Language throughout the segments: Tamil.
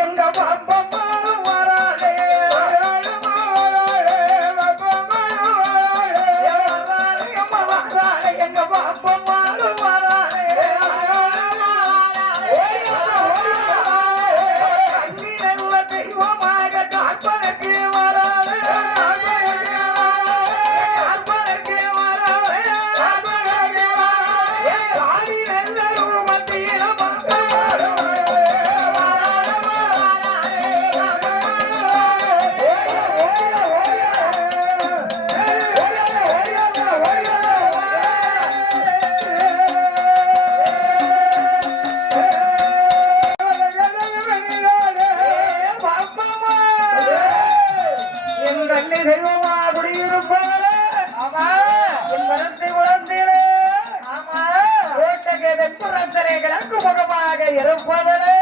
எங்க வெண்புறத்தரை கிழக்கு முகமாக இருப்பவளே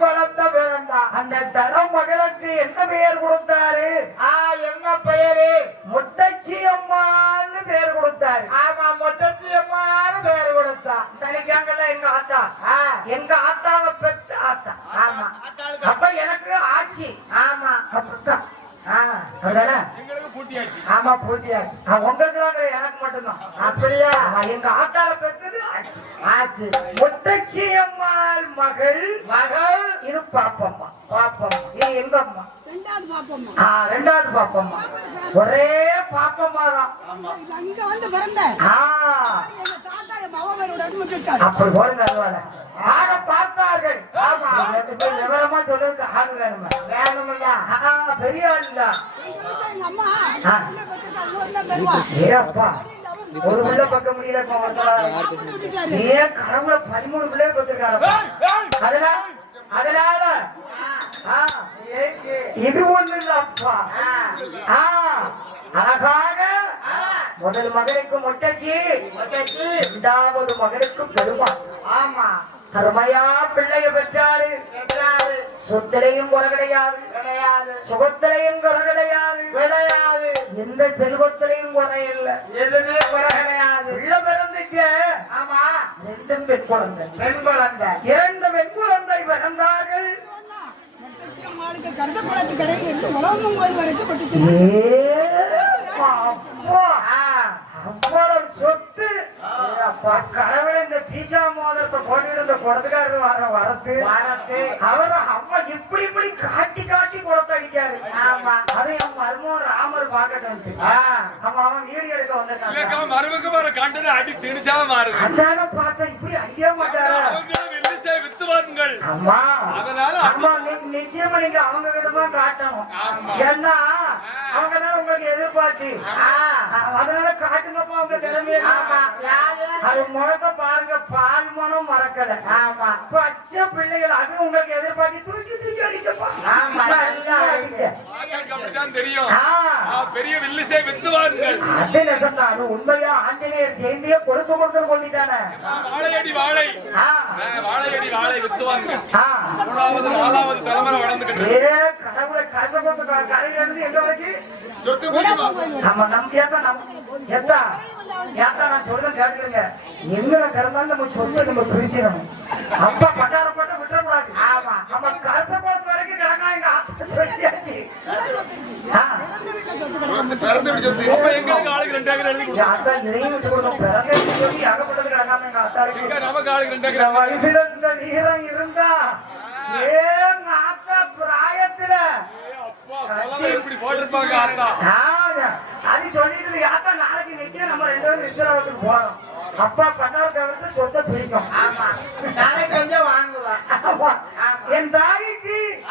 பெண் குழந்தை பிறந்தா. அந்த தலமகளுக்கு என்ன பெயர் கொடுத்தாரு? ஆ எங்க பெயரு? முத்தச்சி அம்மாள்னு பேர் கொடுத்தாரு. ஆமா மொட்டச்சி அம்மான்னு பெயர் கொடுத்தா. தனிக்காங்கல்ல எங்க ஆத்தா? ஆ. எங்க ஆத்தாவை பெற்ற ஆத்தா. ஆமா அப்ப எனக்கு ஆட்சி. ஆமா. அப்படித்தான்? ஆமா பூட்டியாச்சு. உங்களுக்கு எனக்கு மட்டும்தான். அப்படியா? எங்க ஆத்தாவை பெற்றது ஆச்சு முத்தச்சி அம்மாள் மகள். மகள் இது பாப்பம்மா பாப்போம் இது எங்க அம்மா ரெண்டாவது பாப்போம்மா ஆ, ரெண்டாவது பாப்பம்மா. ஒரே பாப்பம்மா தான் அங்க வந்து பிறந்த. அப்படி போடுங்க அதுவால. ஆக பார்த்தார்கள். விவரமா பெரிய. ஏப்பா ஒரு பிள்ளை பக்கம் முடியல. ஏன் கடவுள பதிமூணு பிள்ளை கொடுத்துருக்காரு அதனால அதனால ஆ, இது ஒண்ணு இல்லப்பா அழகாக முதல் மகனுக்கு முட்டச்சி மொட்டச்சி இரண்டாவது மகனுக்கு பெருமாள். ஆமா. அருமையா பிள்ளைய பெற்றாரு. சொத்திலையும் குறை கிடையாது. கிடையாது. சுகத்திலையும் குறை கிடையாது. கிடையாது. எந்த செல்வத்திலையும் குறை இல்லை. எதுவுமே குறை கிடையாது. பிள்ளை பிறந்துச்சு. ஆமா. ரெண்டும் பெண் குழந்தை. பெண் குழந்தை. இரண்டு பெண் குழந்தை பிறந்தார்கள். கருதக்குளத்து கரையில இருந்து உலகம் கோயில் வரைக்கும் சொத்து கடவுளே இந்த பீச்சா மோதிரத்தை போட்டுட்டு இந்த குடத்துக்காரர் வர வரத்து வரத்து. அவர் அம்மா இப்படி இப்படி காட்டி காட்டி குடத்தை அடிக்காரு ஆமா. அது என் மருமகன் ராமர் பார்க்கட்டும் ஆ. அவன் அவன் வீடியோ எடுக்க வந்திருக்கான் வர கண்டன அடி திணிச்சா மாறுது அந்தான பார்த்தா இப்படி அடிக்க மாட்டாரு அம்மா அதனால நிச்சயமா நீங்க அவங்க கிட்ட தான் காட்டணும். ஏன்னா அவங்க தான் உங்களுக்கு எதிர்பார்த்து அதனால காட்டுங்கப்பா உங்க திறமைய. அது பாருங்க பால் மனம் மறக்கல. ஆமா. பச்சை பிள்ளைகள் அது உங்களுக்கு எதிர்பார்த்து தூக்கி தூக்கி அடிக்கப்பா. தெரியும். பெரிய வில்லிசை வித்துவார்கள் உண்மையா ஆஞ்சநேயர் ஜெயந்தியே கொடுத்து கொடுத்து கொண்டுட்டானே வாழையடி வாழை. வாழையடி வாழை. வித்துவார்கள் ஆ. மூணாவது நாலாவது தலைமுறை வளர்ந்துக்கிட்டு ஏத்தா நான் சொல்றேன் கேட்டுருங்க எங்களை கிடந்தாலும் நம்ம சொத்தை நம்ம பிரிச்சிடணும். அப்பா பட்டாரம் போட்டு விட்டுறக்கூடாது. ஆமா. நம்ம கருத்தை வரைக்கும் கிடக்கா எங்க ஆத்தா சொல்லியாச்சு இருந்தா பிராயத்துல அது சொல்லிட்டு ஆத்தா பாக்கி நிக்க நம்ம ரெண்டு பேரும் நிச்சயத்துக்கு போறோம். அப்பா தவிர்த்து சொத்தை பிரிக்கும். ஆமா. தலை கொஞ்சம் வாங்குவான். என் தாய்க்கு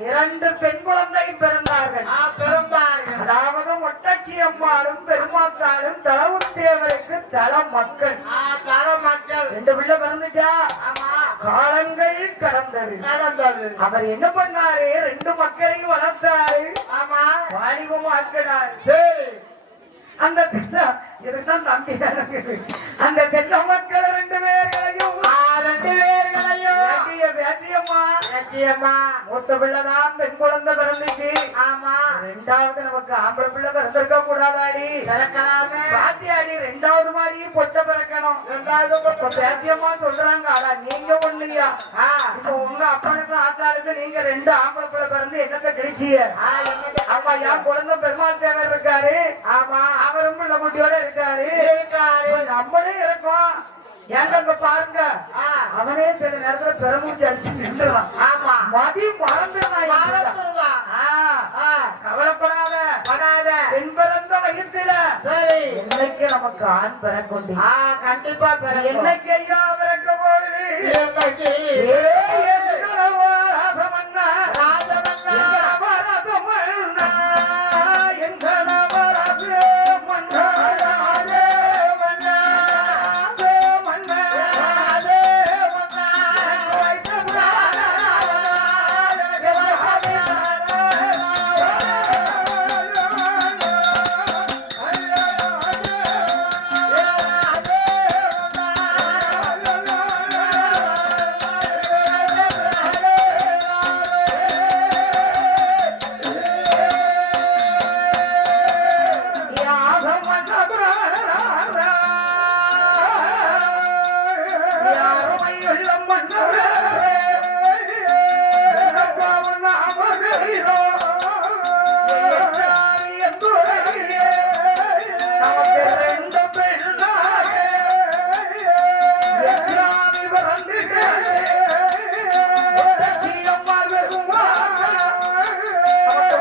இரண்டு பெண் குழந்தை பிறந்தார்கள். ஆ, பிறந்தார்கள். அதாவது ஒட்டச்சி அம்மாளும் பெருமாத்தாளும் தலவுத்தேவருக்கு தல மக்கள். ஆ, தலை மக்கள். ரெண்டு பிள்ளை பிறந்துச்சா? ஆமா. காலங்கள் கடந்தது. நடந்தது அவர் என்ன பண்ணாரு? ரெண்டு மக்களையும் வளர்த்தாரு. ஆமா. வாலிபம் ஆக்கினார் சரி. அந்த இதுதான் தம்பி. அந்த தென்ன மக்கள் ரெண்டு பேர்களையும் ரெண்டு பேர்களையும். வேட்டிய வேட்டியம்மா. நிச்சயமா மூத்த பிள்ளைதான் பெண் குழந்தை பிறந்துச்சு. ஆமா. ரெண்டாவது நமக்கு ஆம்பளை பிள்ளை பிறந்திருக்க கூடாதாடி. பாத்தியாடி ரெண்டாவது மாதிரி பொட்டை பிறக்கணும். ரெண்டாவது பேத்தியம்மா சொல்றாங்க. ஆனா நீங்க ஒண்ணுயா? இப்ப உங்க அப்பனுக்கு ஆத்தாளுக்கு நீங்க ரெண்டு ஆம்பளை பிள்ளை பிறந்து என்னத்தை கிடைச்சிய? ஆமா என் குழந்தை பெருமாள் தேவர் இருக்காரு. ஆமா. அவரும் பிள்ளை குட்டியோட இருக்காரு. நம்மளே இருக்கோம் ஏங்க பாருங்க. அவனே சில நேரத்துல பெருமூச்சு அடிச்சு நின்றுவான் ஆமா. மதி மறந்துடுவான். கவலைப்படாத. படாத. பெண் பிறந்த வயிற்றுல. சரி. என்னைக்கு நமக்கு ஆண் பிறக்கொண்டு கண்டிப்பா பிறக்கும். என்னைக்கு ஐயா பிறக்க போகுது?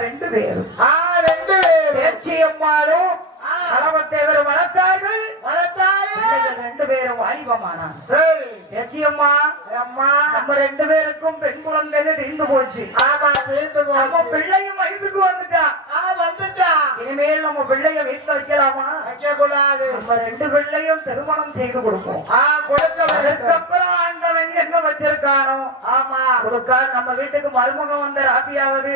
ரெண்டு பேரும் ஆ ரெண்டு பேரும் பேச்சியம்மாளும் ஆ. தரவத்தேவர் வளர்த்தார்கள். வளர்த்தாரு பிள்ளைகள் ரெண்டு பேரும் வாலிபமானான் சரி. பேச்சியம்மா அம்மா நம்ம ரெண்டு பேருக்கும் பெண் குழந்தைங்க தீர்ந்து போச்சு. ஆமா நம்ம போச்சு. பிள்ளையும் வயதுக்கு வந்துட்டா. ஆ வந்துட்டா. இனிமேல் நம்ம பிள்ளைய வீட்டுல வைக்கலாமா? வைக்க கூடாது நம்ம ரெண்டு பிள்ளையும் திருமணம் செய்து கொடுப்போம். அதுக்கப்புறம் ஆண்டவன் என்ன வச்சிருக்கானோ? ஆமா. கொடுக்கா நம்ம வீட்டுக்கு மருமகன் வந்த ராத்தியாவது.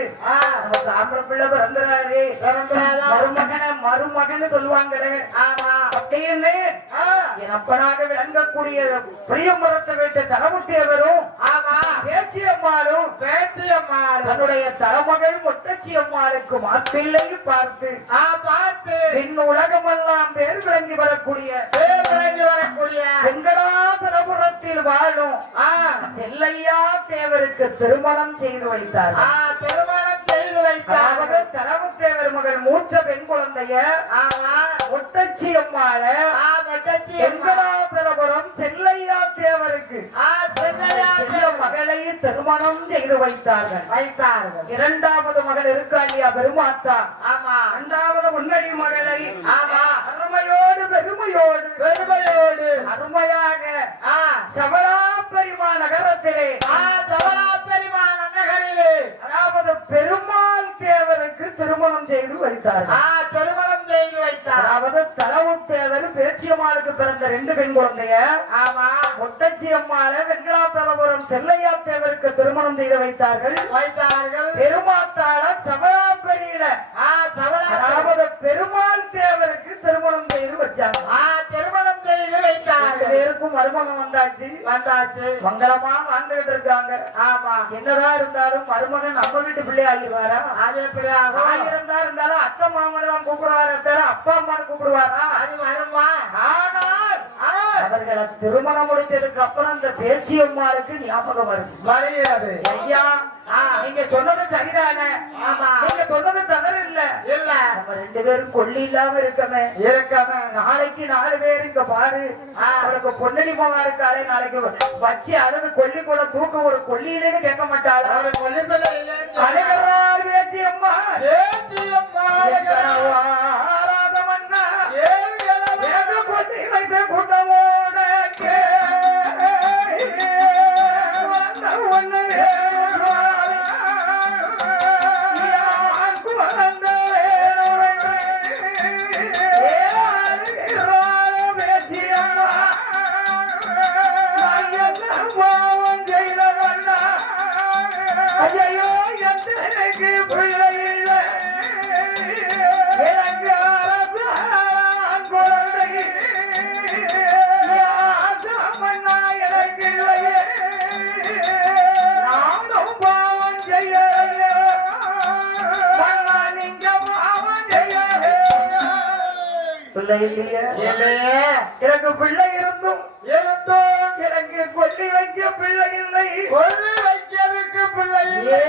நமக்கு ஆம்பளை பிள்ளை பிறந்துடாதா? மருமகனை மருமகன்னு சொல்லுவாங்களே. ஆமா. அப்படின்னு என் அப்பனாக விளங்கக்கூடிய பிரியம்பரத்தை வீட்டு தலமுத்தியவரும் ஆமா. பேச்சி அம்மாளும் பேச்சு அம்மா தன்னுடைய தலைமகள் முத்தச்சி அம்மாளுக்கு மாப்பிள்ளை பார்த்து பார்த்து. உலகமெல்லாம் பேர் விளங்கி வரக்கூடிய பேர் விளங்கி வரக்கூடிய. வெங்கடாசலபுரத்தில் வாழும் செல்லையா தேவருக்கு திருமணம் செய்து வைத்தார். திருமணம் செய்து வைத்தார். அதாவது தலமுத்தேவர் மகள் மூத்த பெண் குழந்தைய முத்தச்சி அம்மாள அம்மா. வெங்கடாசலபுரம் செல்லையா தேவருக்கு ஆ. சென்னையா செல்ல மகளை திருமணம் செய்து வைத்தார்கள். வைத்தார்கள். இரண்டாவது மகள் இருக்கா இல்லையா பெருமாத்தா? ஆமா. இரண்டாவது முன்னணி மகளை ஆமா. அருமையோடு பெருமையோடு பெருமையோடு. அருமையாக ஆ. சபலாபரிமா நகரத்திலே ஆ தவளா நகரிலே அதாவது பெருமாள் தேவருக்கு திருமணம் செய்து வைத்தார்கள். ஆ திருமணம் செய்து வைத்தார். அதாவது தலவு தேவர் பேச்சியம்மாளுக்கு பிறந்த ரெண்டு பெண் குழந்தைய ஆமா. முட்டச்சி அம்மாள வெங்கடாத்தலபுரம் செல்லையா தேவருக்கு திருமணம் செய்து வைத்தார்கள். வைத்தார்கள். பெருமாத்தாள தவளா அதாவது பெருமாள் தேவருக்கு திருமணம் செய்து வச்சாங்க பேருக்கும் மருமகன் வந்தாச்சு. வந்தாச்சு. மங்களமா வாழ்ந்துகிட்டு இருக்காங்க. ஆமா. என்னதான் இருந்தாலும் மருமகன் நம்ம வீட்டு பிள்ளை ஆகிடுவாரா அது ஆயிரம் தான் இருந்தாலும் அத்தை மாமனை தான் கூப்பிடுவாரா தவிர அப்பா அம்மானு கூப்பிடுவாரா? அது வருமா ஆனால் அவர்களை திருமணம் முடித்ததுக்கு அப்புறம் இந்த பேச்சி அம்மாளுக்கு ஞாபகம் வருது. வருகிறது. ஐயா நீங்க சொன்னது சரிதானே. நீங்க சொன்னது தவறு இல்ல. இல்ல நம்ம ரெண்டு பேரும் கொல்லி இல்லாம இருக்கமே. இருக்கவன் நாளைக்கு நாலு பேர் இங்க பாரு. அவளுக்கு பொன்னடி போவா இருக்காளே நாளைக்கு வச்சு அழுது கொல்லி கூட தூக்க ஒரு கொல்லியிலேன்னு கேட்க மாட்டாளா? அழகரார் பேச்சி அம்மா ஏத்தி அம்மா ஆராதமன்னா. கொல்லி வைத்த கூட்டமோட பிள்ளை இல்லையே? எனக்கு பிள்ளை இருந்தும் இருந்தோம் எனக்கு கொல்லி வைக்க பிள்ளை இல்லை. கொல்லி வைக்கிறதுக்கு பிள்ளை இல்லை.